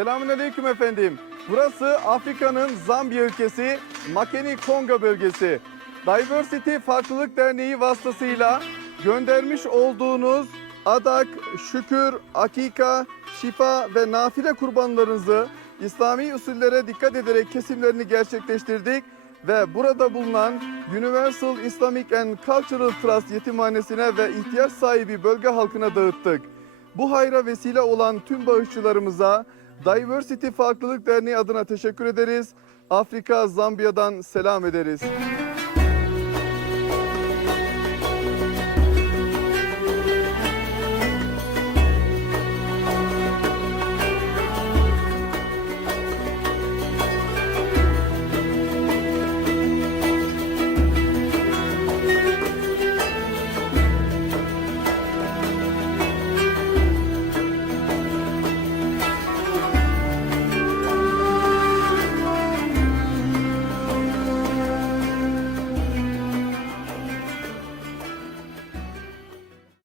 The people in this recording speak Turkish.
Selamünaleyküm efendim. Burası Afrika'nın Zambiya ülkesi Makeni Kongo bölgesi. Diversity Farklılık Derneği vasıtasıyla göndermiş olduğunuz adak, şükür, akika, şifa ve nafile kurbanlarınızı İslami usullere dikkat ederek kesimlerini gerçekleştirdik ve burada bulunan Universal Islamic and Cultural Trust yetimhanesine ve ihtiyaç sahibi bölge halkına dağıttık. Bu hayra vesile olan tüm bağışçılarımıza Diversity Farklılık Derneği adına teşekkür ederiz. Afrika, Zambiya'dan selam ederiz.